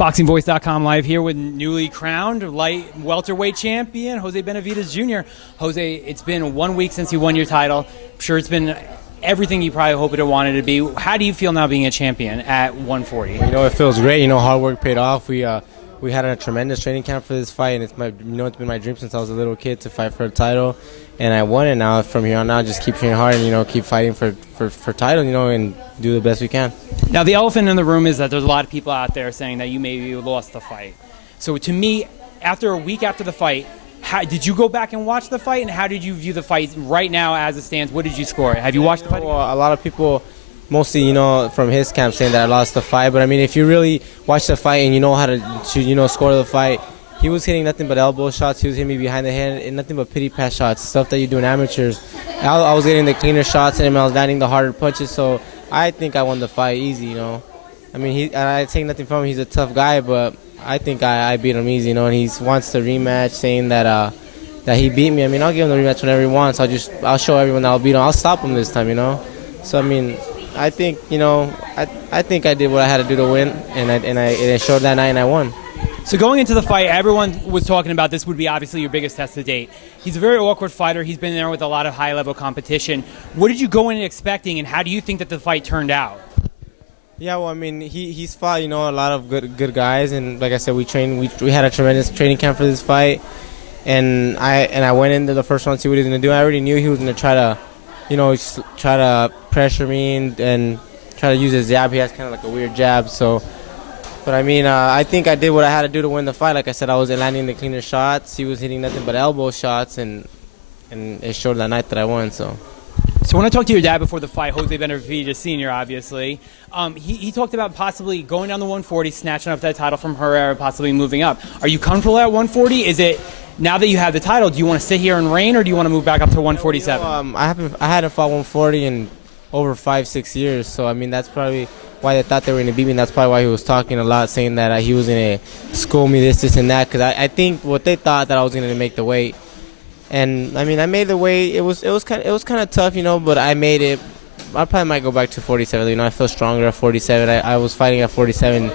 BoxingVoice.com live here with newly crowned light welterweight champion Jose Benavidez Jr. Jose, it's been 1 week since you won your title. I'm sure it's been everything you probably hoped it wanted to be. How do you feel now being a champion at 140? You know, it feels great. You know, hard work paid off. We had a tremendous training camp for this fight, and it's been my dream since I was a little kid to fight for a title, and I won it. Now from here on out, just keep training hard and keep fighting for title, and do the best we can. Now the elephant in the room is that there's a lot of people out there saying that you maybe lost the fight. So to me, after a week after the fight, did you go back and watch the fight, and how did you view the fight right now as it stands? What did you score? Have you watched the fight? Well, a lot of people, mostly from his camp, saying that I lost the fight. But I mean, if you really watch the fight and you know how to score the fight, he was hitting nothing but elbow shots. He was hitting me behind the head and nothing but pity pass shots, stuff that you do in amateurs. I was getting the cleaner shots and I was landing the harder punches. So I think I won the fight easy. I mean, I take nothing from him. He's a tough guy, but I think I beat him easy. And he wants the rematch, saying that he beat me. I mean, I'll give him the rematch whenever he wants. I'll show everyone that I'll beat him. I'll stop him this time. So I mean, I think I think I did what I had to do to win, and I showed that night and I won. So going into the fight, everyone was talking about this would be obviously your biggest test to date. He's a very awkward fighter. He's been there with a lot of high-level competition. What did you go in expecting, and how do you think that the fight turned out? Yeah, well, I mean, he's fought, a lot of good guys, and like I said, we had a tremendous training camp for this fight, and I went into the first round to see what he was going to do. I already knew he was going to try to pressure me and try to use his jab. He has kind of like a weird jab, so. But I mean, I think I did what I had to do to win the fight. Like I said, I was landing the cleaner shots. He was hitting nothing but elbow shots, and it showed that night that I won. So when I talked to your dad before the fight, Jose Benavidez Sr., obviously, he talked about possibly going down the 140, snatching up that title from Herrera, possibly moving up. Are you comfortable at 140? Is it, now that you have the title, do you want to sit here and reign, or do you want to move back up to 147? I hadn't fought 140 in over 5-6 years, so I mean that's probably why they thought they were going to beat me. That's probably why he was talking a lot, saying that he was going to school me this and that, because I think what they thought that I was going to make the weight. And I mean, I made the weight. It was kind of tough, but I made it. I probably might go back to 47. I feel stronger at 47. I was fighting at 47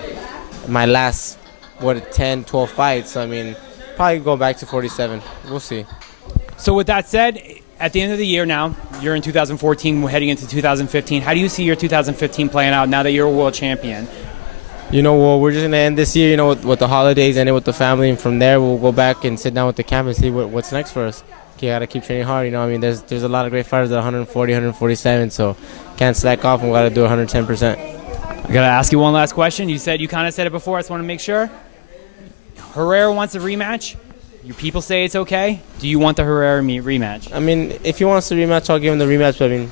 my last 10, 12 fights. So I mean, probably go back to 47. We'll see. So with that said, at the end of the year now, you're in 2014, we're heading into 2015. How do you see your 2015 playing out now that you're a world champion? Well, we're just going to end this year, with the holidays, end it with the family, and from there we'll go back and sit down with the camp and see what's next for us. You got to keep training hard, I mean, there's a lot of great fighters at 140, 147, so can't slack off, and we got to do 110%. I got to ask you one last question. You kind of said it before, I just want to make sure. Herrera wants a rematch. Your people say it's okay. Do you want the Herrera rematch? I mean, if he wants the rematch, I'll give him the rematch. But I mean,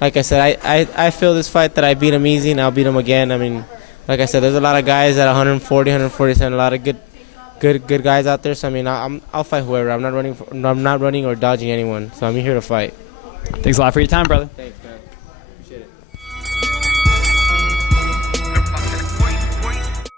like I said, I feel this fight that I beat him easy, and I'll beat him again. I mean, like I said, there's a lot of guys at 140, 147, a lot of good guys out there. So I mean, I'll fight whoever. I'm not running or dodging anyone. So I'm here to fight. Thanks a lot for your time, brother. Thanks, man.